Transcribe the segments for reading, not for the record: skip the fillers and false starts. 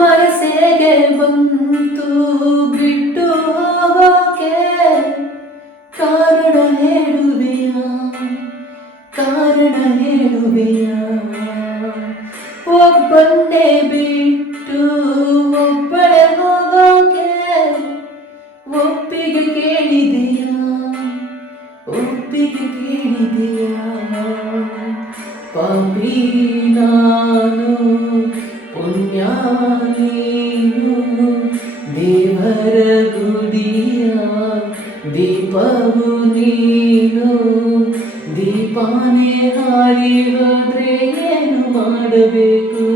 ಮನಸ್ಸಿಗೆ ಬಂತು ಬಿಟ್ಟು ಹೋಗೋಕೆ ಕಾರಣ ಹೇಳುವೆಯ ಕಾರಣ ಹೇಳುವೆಯ ಒಬ್ಬನ್ನೇ ಬಿಟ್ಟು ಒಬ್ಬಳೆ ಹೋಗೋಕೆ ಒಪ್ಪಿಗೆ ಕೇಳಿದೆಯ ಒಪ್ಪಿಗೆ ಕೇಳಿದೆಯ ಪಾಪಿ ನಾನು ಪುಣ್ಯ ನೀನು ದೇವರ ಗುಡಿಯ ದೀಪವು ನೀನು ದೀಪಾನೇ ಹಾರಿ ಹೋದ್ರೆ ಏನು ಮಾಡಬೇಕು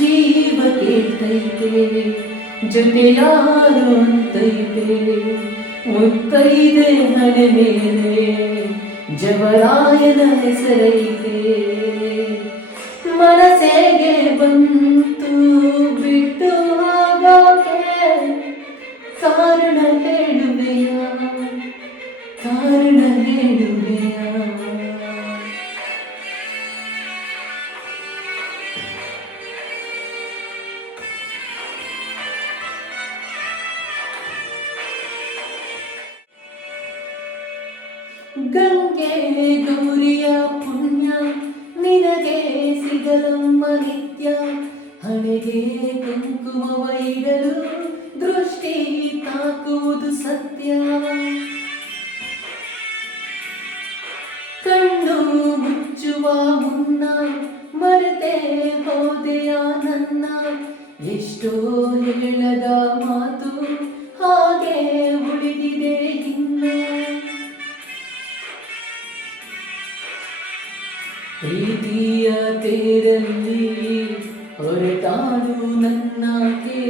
ಜೀವ ಕೇಳ್ತೈತೆ ಜೊತೆ ಯಾರು ಅಂತೈತೆ ಮುತ್ತೈದೆ ಹಣೆ ಮೇಲೆ ಜವರಾಯನ ಹೆಸರೈತೆ ಮನಸ್ಸಿಗೆ ಬಂತು ಬಿಟ್ಟು ಹೋಗೋಕೆ ಕಾರಣ ಹೇಳುವೆಯ ಕಾರಣ ಹೇಳುವೆಯ ಗಂಗೆ ಗೌರಿಯ ಪುಣ್ಯ ನಿನಗೆ ಸಿಗಲಮ್ಮ ನಿತ್ಯ ಹಣೆಗೆ ಕುಂಕುಮವ ಇಡಲು ದೃಷ್ಟಿ ತಾಕುವುದು ಸತ್ಯ ಕಣ್ಣು ಮುಚ್ಚುವ ಮುನ್ನ ಮರೆತೆ ಹೋದೆಯ ನನ್ನ ಎಷ್ಟೋ ಹೇಳದ ಮಾತು ಹಾಗೆ ಉಳಿದಿದೆ ಇನ್ನು ಪ್ರೀತಿಯ ತೇರಲ್ಲಿ ಹೊರಟಾಡು ನನ್ನಾಕೆ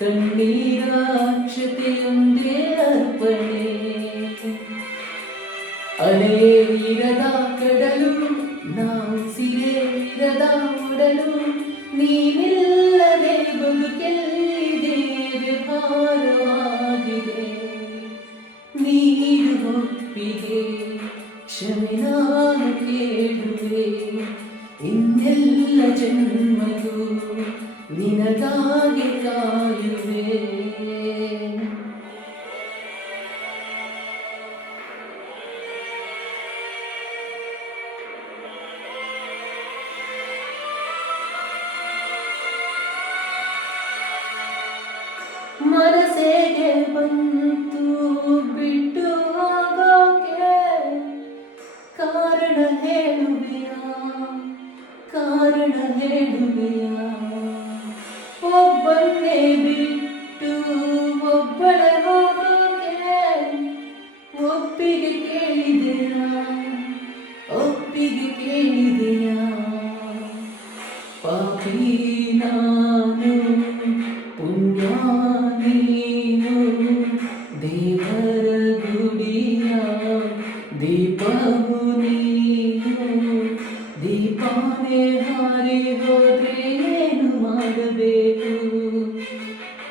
ಕಣ್ಣೀರ ಅಕ್ಷತೆಯೊಂದೇ ಅರ್ಪಣೆ ಅಲೆ ಇರದ ಕಡಲು ನಾವು ಸಿರೆ ಇರದ ಒಡಲು ನೀನಿಲ್ಲದೆ ಬದುಕೆಲ್ಲಿದೆ ವ್ಯವಹಾರವಾಗಿದೆ ನೀಡು ಒಪ್ಪಿಗೆ ಕ್ಷಮೆ ನಾನು ಕೇಳುವೆ ಇನ್ನೆಲ್ಲ ಜನ್ಮಗೂ ನಿನಗಾಗಿ ಕಾಯುವೆ ಮನಸ್ಸಿಗೆ ಬಂತು ಬಿಟ್ಟು ಹೋಗೋಕೆ ಕಾರಣ ಹೇಳುವೆಯ ಕಾರಣ ಹೇಳುವೆಯ ಒಬ್ಬನ್ನೇ ಬಿಟ್ಟು ಒಬ್ಬಳೆ ಹೋಗೋಕೆ ಒಪ್ಪಿಗೆ ಕೇಳಿದೆಯ ಒಪ್ಪಿಗೆ ಕೇಳಿದೆಯ ಪಾಪಿ ನಾನು ಪುಣ್ಯ ನೀನು ದೇವರ ಗುಡಿಯ ದೀಪವು ನೀನು ದೀಪಾನೇ ಹಾರಿ ಹೋದ್ರೆ ಏನು ಮಾಡಬೇಕು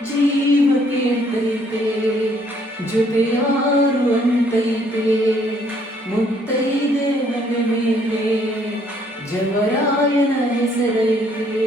ಜೀವ ಕೇಳ್ತೈತೆ ಜೊತೆ ಯಾರು ಅಂತೈತೆ ಮುತ್ತೈದೆ ಹಣೆ ಮೇಲೆ ಜವರಾಯನ ಹೆಸರೈತೆ